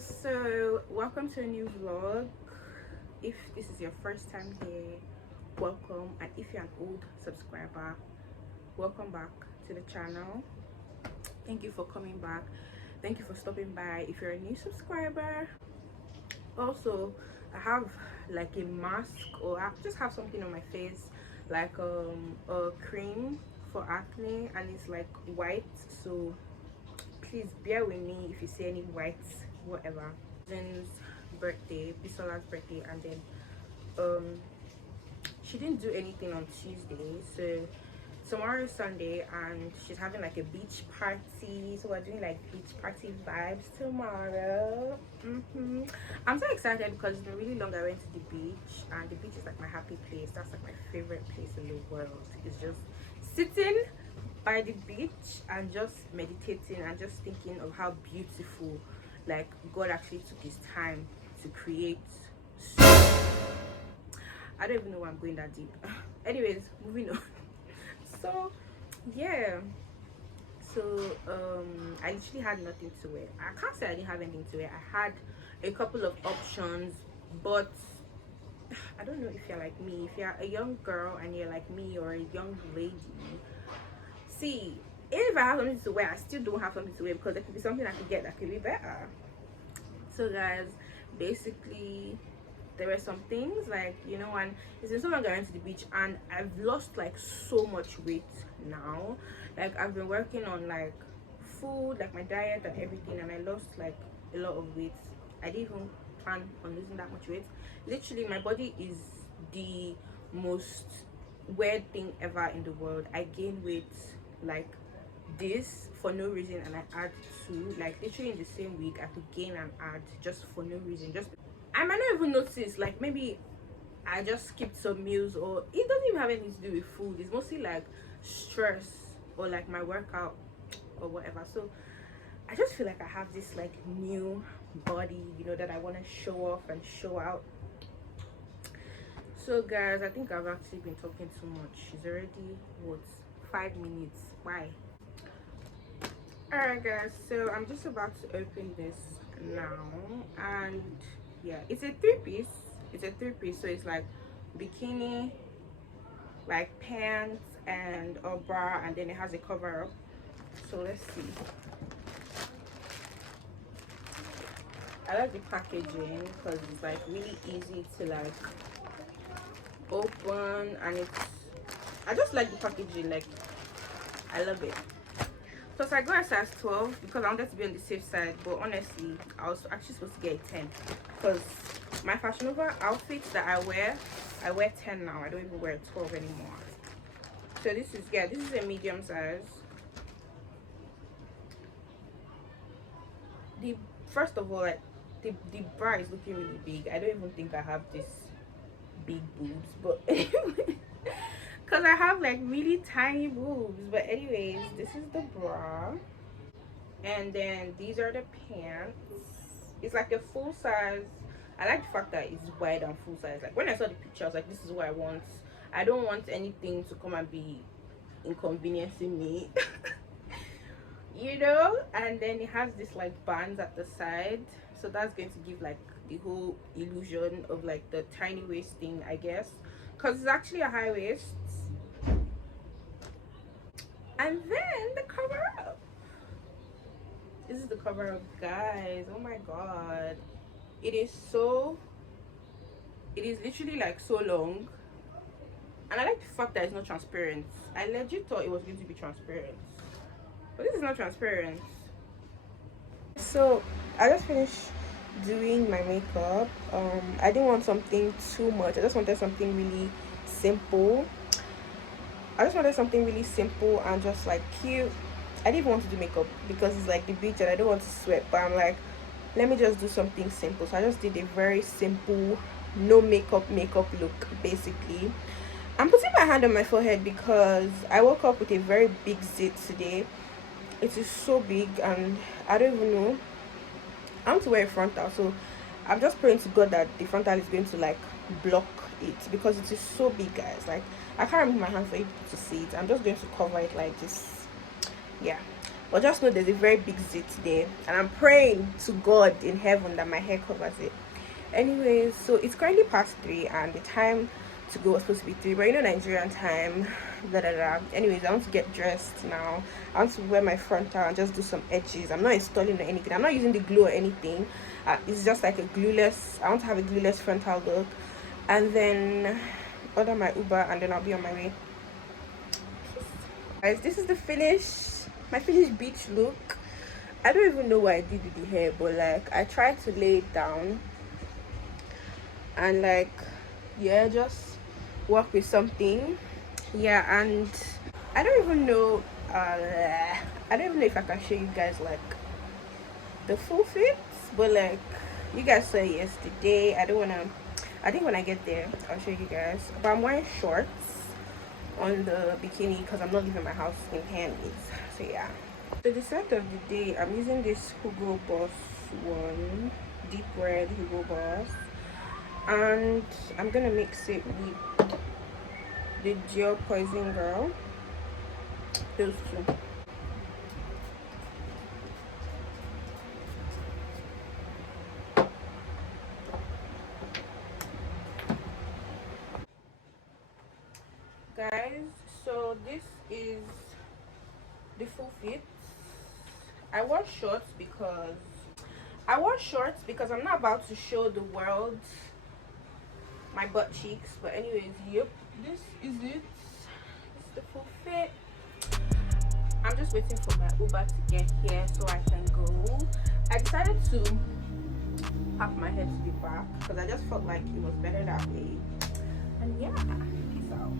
So welcome to a new vlog. If this is your first time here, welcome, and if you're an old subscriber, welcome back to the channel. Thank you for coming back. Thank you for stopping by. If you're a new subscriber, also I have like a mask, or I just have something on my face, like a cream for acne, and it's like white, so please bear with me if you see any whites, whatever. Cousin's birthday, Bisola's birthday, and then um she didn't do anything on Tuesday, so tomorrow is Sunday and she's having like a beach party, so we're doing like beach party vibes tomorrow. I'm so excited because it's been really long I went to the beach, and the beach is like my happy place. That's like my favorite place in the world. It's just sitting by the beach and just meditating and just thinking of how beautiful like God actually took his time to create. So I don't even know why I'm going that deep. Anyways, moving on. So yeah, so I literally had nothing to wear. I can't say I didn't have anything to wear. I had a couple of options, but I don't know if you're like me. If you're a young girl and you're like me, or a young lady, see, if I have something to wear, I still don't have something to wear, because there could be something I could get that could be better. So guys, basically there were some things like, and it's been so long I went to the beach, and I've lost like so much weight now. Like I've been working on like food, like my diet and everything, and I lost like a lot of weight. I didn't even plan on losing that much weight. Literally my body is the most weird thing ever in the world. I gain weight like this for no reason, and I add two, like literally in the same week I could gain and add just for no reason. Just I might not even notice, like maybe I just skipped some meals, or it doesn't even have anything to do with food. It's mostly like stress or like my workout or whatever. So I just feel like I have this like new body, that I want to show off and show out. So guys, I think I've actually been talking too much. She's already what, 5 minutes? Why? Alright guys, so I'm just about to open this now, and yeah, it's a three piece, so it's like bikini, like pants and a bra, and then it has a cover up. So let's see. I like the packaging because it's like really easy to like open, and I just like the packaging, like I love it. Plus I got a size 12 because I wanted to be on the safe side, but honestly I was actually supposed to get a 10, because my Fashion Nova outfits that I wear 10 now. I don't even wear 12 anymore. So this is a medium size. The first of all, like the bra is looking really big. I don't even think I have this big boobs, but because I have like really tiny boobs. But anyways, this is the bra, and then these are the pants. It's like a full size. I like the fact that it's wide and full size. Like when I saw the picture, I was like, this is what I want. I don't want anything to come and be inconveniencing me. And then it has this like bands at the side, so that's going to give like the whole illusion of like the tiny waist thing, I guess, because it's actually a high waist. And then the cover up, this is the cover up, guys. Oh my god, it is literally like so long, and I like the fact that it's not transparent. I legit thought it was going to be transparent, but this is not transparent. So I just finished doing my makeup. I didn't want something too much. I just wanted something really simple. And just like cute. I didn't even want to do makeup because it's like the beach and I don't want to sweat, but I'm like, let me just do something simple. So I just did a very simple no makeup look. Basically, I'm putting my hand on my forehead because I woke up with a very big zit today. It is so big, and I don't even know. I want to wear a frontal, so I'm just praying to God that the frontal is going to like block it, because it is so big, guys. Like I can't remove my hand for you to see it. I'm just going to cover it like this. Yeah. but just know there's a very big zit there, and I'm praying to God in heaven that my hair covers it. Anyways, so it's currently past 3 and the time to go was supposed to be 3, but you know Nigerian time, blah, blah, blah. Anyways, I want to get dressed now. I want to wear my frontal and just do some edges. I'm not installing or anything. I'm not using the glue or anything. It's just like a glueless. I want to have a glueless frontal look, and then order my Uber, and then I'll be on my way. Guys, this is my finished beach look. I don't even know what I did with the hair, but like I tried to lay it down and like, yeah, just work with something. Yeah, and I don't even know if I can show you guys like the full fit, but like you guys saw it yesterday. I think when I get there I'll show you guys, but I'm wearing shorts on the bikini because I'm not leaving my house in panties. So yeah, so the scent of the day, I'm using this Hugo Boss one, deep red Hugo Boss, and I'm gonna mix it with the gel Poison Girl, those two. Guys, so this is the full fit. I wore shorts because I'm not about to show the world my butt cheeks, but anyways, yep, this is it. It's the full fit. I'm just waiting for my Uber to get here so I can go. I decided to pop my head to the back because I just felt like it was better that way. And yeah, peace out.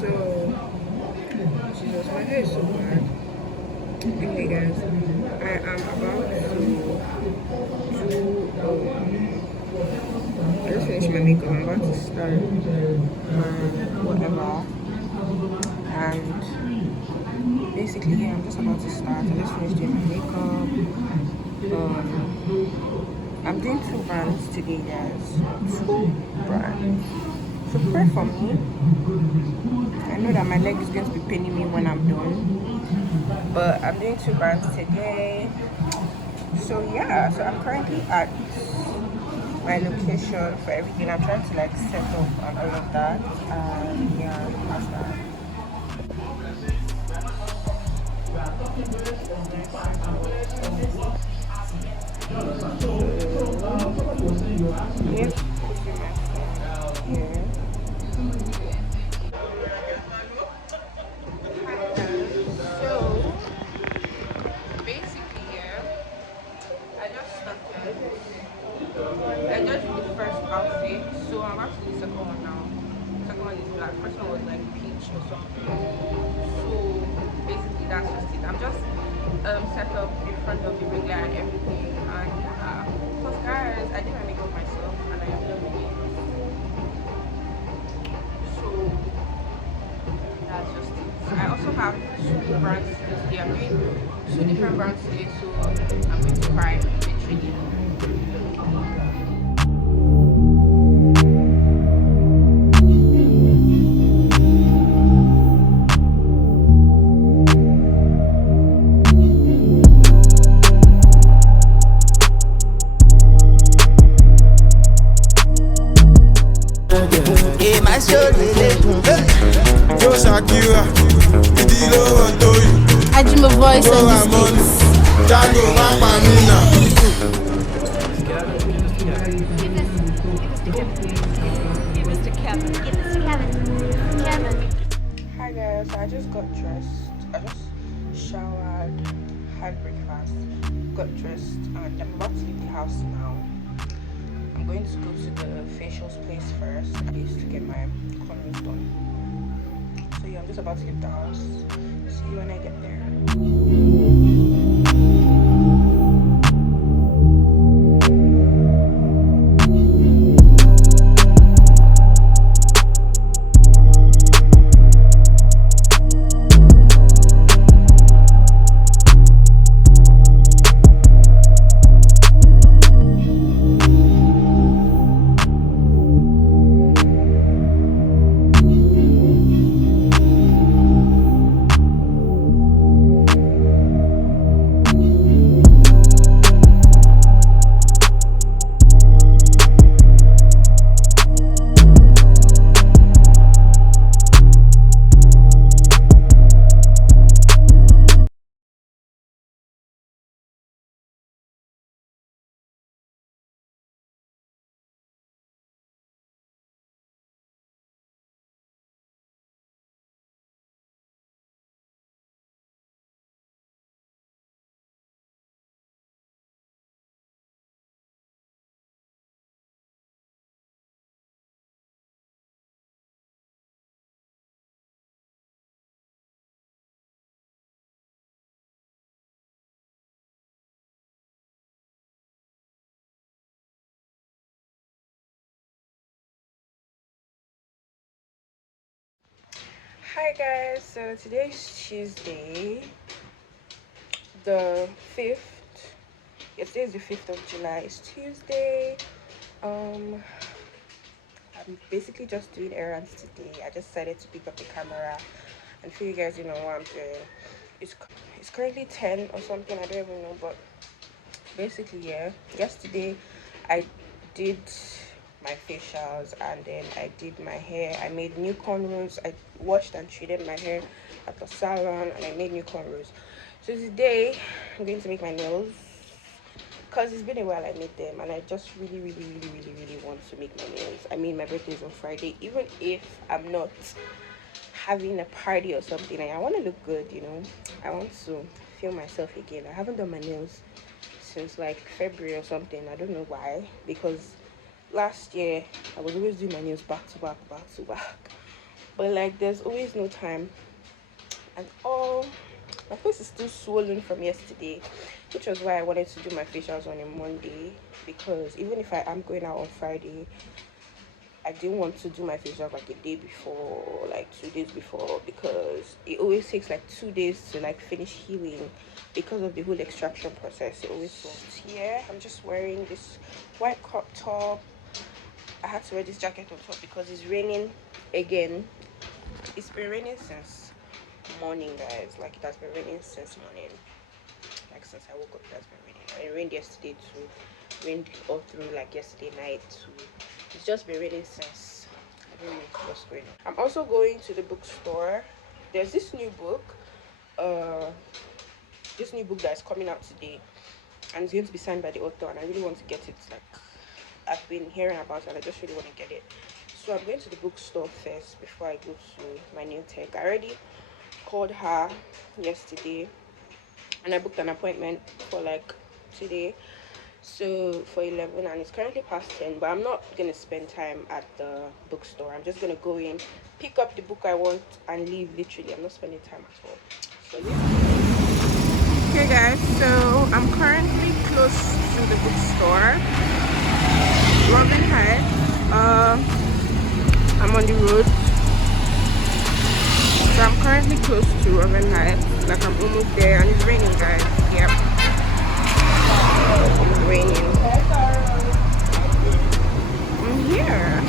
So Jesus, my hair is so bad. Anyway guys, I am about to do I just finished my makeup. I'm about to start whatever, and basically yeah, I'm just about to start. I just finished doing my makeup. I'm doing 2 brands today guys, 2 brands, so pray for me. I know that my leg is going to be paining me when I'm done, but I'm doing 2 brands today. So yeah, so I'm currently at my location for everything. I'm trying to like set up and all of that, and yeah, that's that. Yes. I just did the first outfit, so I'm about to do the second one now. The second one is black. First one was like peach or something. So basically that's just it. I'm just set up in front of the regular and everything. And yeah, because guys, I did my makeup myself and I am loving it. So that's just it. I also have 2 brands today. I'm doing 2 different brands today, so I'm going to try literally I dream a voice on this Hi guys, so I just got dressed. I just showered, had breakfast, got dressed, and I'm about to leave the house now. I'm going to go to the facials place first, at least to get my cornrows done. So yeah, I'm just about to leave the house. See you when I get there. Hi guys, so today is Tuesday, the 5th. Yesterday is the 5th of July. It's Tuesday. I'm basically just doing errands today. I just decided to pick up the camera and for you guys, you know what I'm doing. It's currently 10 or something, I don't even know, but basically yeah, yesterday I did my facials and then I did my hair. I made new cornrows. I washed and treated my hair at the salon and I made new cornrows. So today I'm going to make my nails because it's been a while I made them and I just really want to make my nails. I mean, my birthday is on Friday. Even if I'm not having a party or something, I want to look good, you know. I want to feel myself again. I haven't done my nails since like February or something. I don't know why, because last year I was always doing my nails back to back, but like there's always no time. And my face is still swollen from yesterday, which was why I wanted to do my facials on a Monday, because even if I am going out on Friday, I didn't want to do my facials like a day before, like 2 days before, because it always takes like 2 days to like finish healing because of the whole extraction process. It always swells. Here I'm just wearing this white crop top. I had to wear this jacket on top because it's raining again. It's been raining since morning, guys. Like, it has been raining since morning. Like, since I woke up, it has been raining. It rained yesterday too. Rained all through like yesterday night too. It's just been raining since. I don't know what's going on. I'm also going to the bookstore. There's this new book that is coming out today, and it's going to be signed by the author, and I really want to get it. Like, I've been hearing about it and I just really want to get it. So I'm going to the bookstore first before I go to my nail tech. I already called her yesterday and I booked an appointment for like today, so for 11, and it's currently past 10, but I'm not gonna spend time at the bookstore. I'm just gonna go in, pick up the book I want and leave. Literally, I'm not spending time at all. So yeah. Okay guys, so I'm currently close to the bookstore, Robin High. I'm on the road, so I'm currently close to Robin High. Like, I'm almost there, and it's raining, guys. Yep, it's raining. I'm here.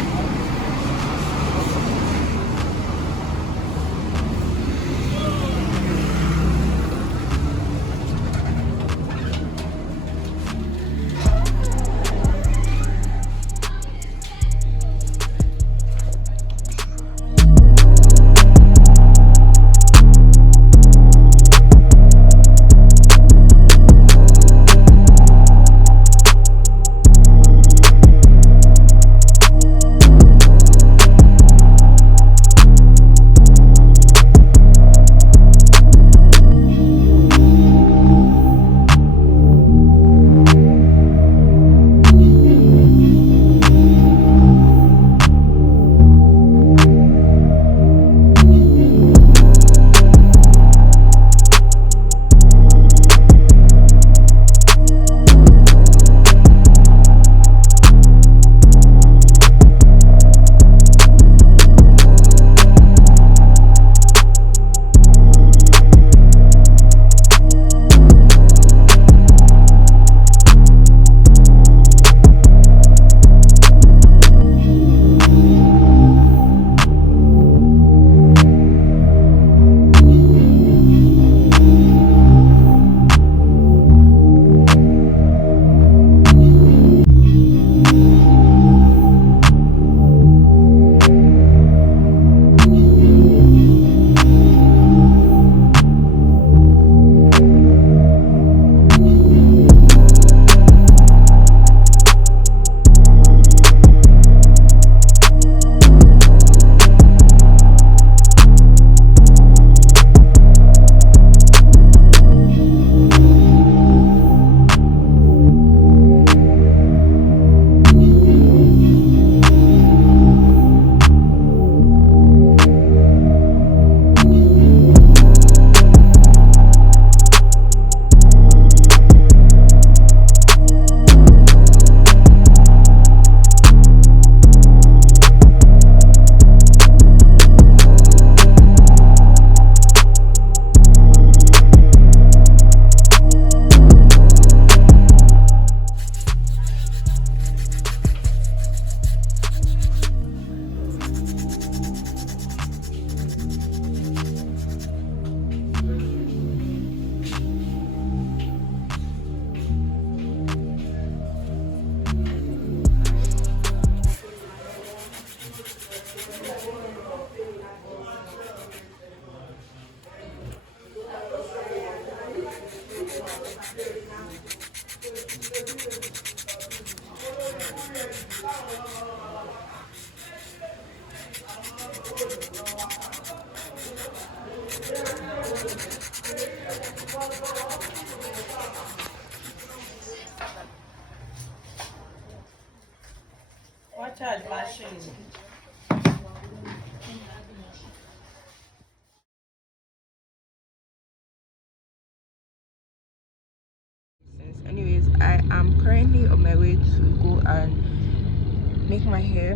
Anyways, I am currently on my way to go and make my hair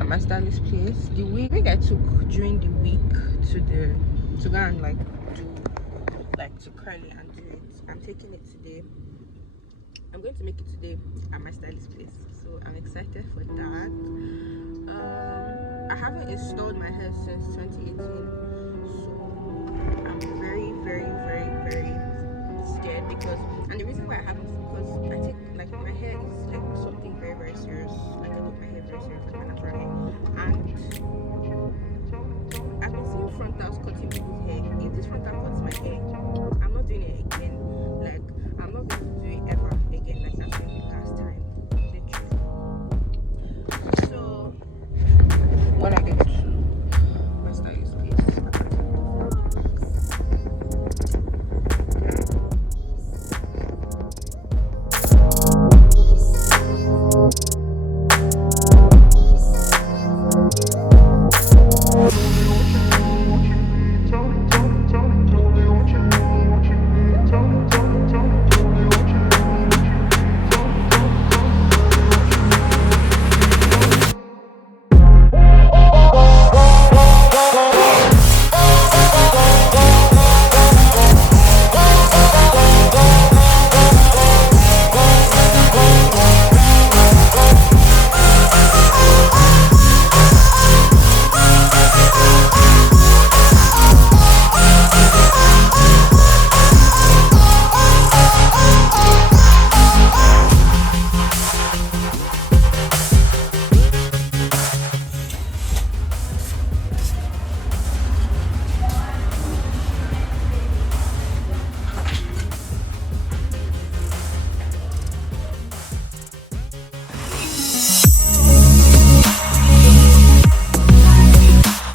at my stylist place. The wig I took during the week to go and like do to curl it and do it, I'm taking it today. I'm going to make it today at my stylist place, so I'm excited for that. I haven't installed my hair since 2018, so I'm very, very, very, very scared because, and the reason why I haven't